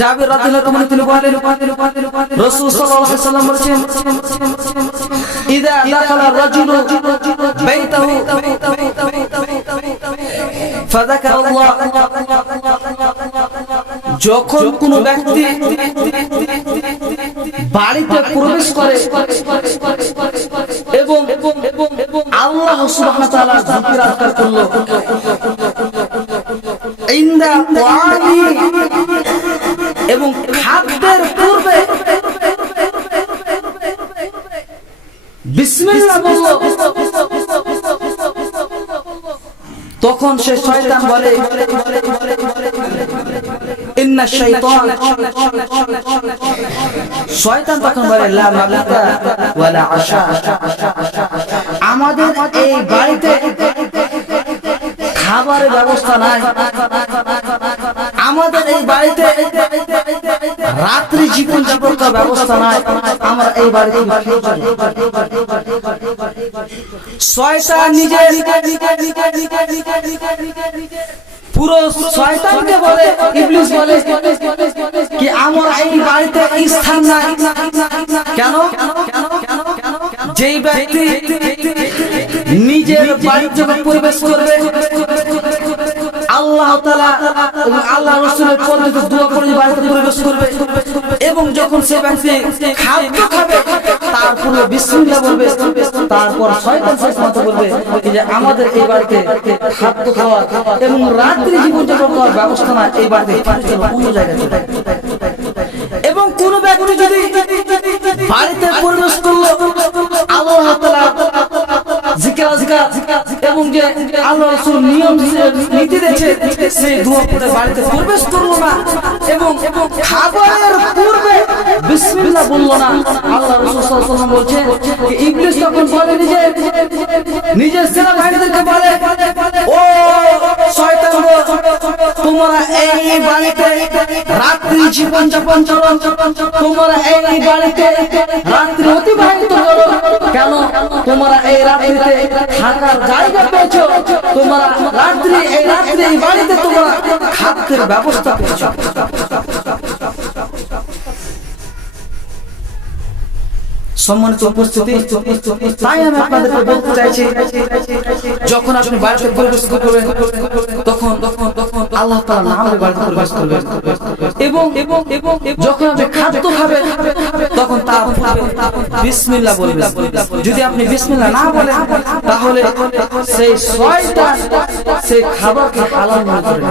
জাবির রাদিয়াল্লাহু আনহু তিনি বলেন, রাসূল সাল্লাল্লাহু আলাইহি সাল্লাম বলেছেন, ইদা দাখালা রাজুলু বাইতাহু ফাযাকার আল্লাহ যখন কোন ব্যক্তি বাড়িতে প্রবেশ করে এবং আল্লাহ সুবহানাহু ওয়া তাআলা জিকির আজকার করল, ইন্দা ওয়ালি এবং খাদ্যের পূর্বে বিসমিল্লাহ বলল, তখন সে শয়তান বলে, ইন্না শাইতান শয়তান তখন বলে, লা মাবিতা ওয়ালা আশা আমাদের এই বাড়িতে খাবারের ব্যবস্থা নাই। আমাদের এই বাড়িতে রাত্রি জীবন যাপন ব্যবস্থা নাই। আমরা এই বাড়িতে শয়তান নিজে পুরো শয়তানকে বলে, ইবলিস বলে কি আমার এই বাড়িতে স্থান নাই। কেন? যেই ব্যক্তি নিজের বাড়ির যখন পরিবেশ করবে আল্লাহ তাআলা এবং আল্লাহ রাসূলের পদ্ধতিতে দোয়া করে বাড়িতে প্রবেশ করবে এবং যখন সে ব্যক্তি খাদ্য খাবে, তারপর বিসমিল্লাহ বলবে, তারপর শয়তান শেষ মাথা বলবে যে আমাদের এই বাড়িতে খাদ্য খাওয়া এবং রাত্রি জীবন যাপন করার ব্যবস্থা না, এই বাড়িতে অন্য জায়গায় এবং কোন ব্যক্তি যদি বাড়িতে প্রবেশ করল, আল্লাহ তাআলা জিকির আজকার এবং যে আল্লাহ রাসূল নিয়ম নীতি দিয়েছে সেই দোয়া পড়ে বাড়িতে প্রবেশ করল না এবং খাবারের পূর্বে বিসমিল্লাহ বলল না। আল্লাহ রাসূল ওয়াসাল্লাম বলছেন ইবলিস তখন বলে নিজে নিজের সেনা বাহিনীদেরকে বলে, ও শয়তান তোমরা এই বাড়িতে রাত্রি জীবন যাপন করো। তোমরা এই বাড়িতে কেন তোমরা এই রাত্রিতে থাকার জায়গা পেয়েছ? তোমরা রাত্রি, এই রাত্রি, এই বাড়িতে তোমরা খাদ্যের ব্যবস্থা পেয়েছ। সম্মানিত উপস্থিতি, তাই আমি আপনাদেরকে বলতে চাইছি, যখন আপনি বাড়িতে করবেন আল্লাহ তাআলা নামে করবেন এবং এবং এবং যখন আপনি খাদ্য খাবেন তখন তার বিসমিল্লাহ বলবেন যদি আপনি বিসমিল্লাহ না বলেন তাহলে সেই শয়তান সেই খাবারকে হালাল মনে করে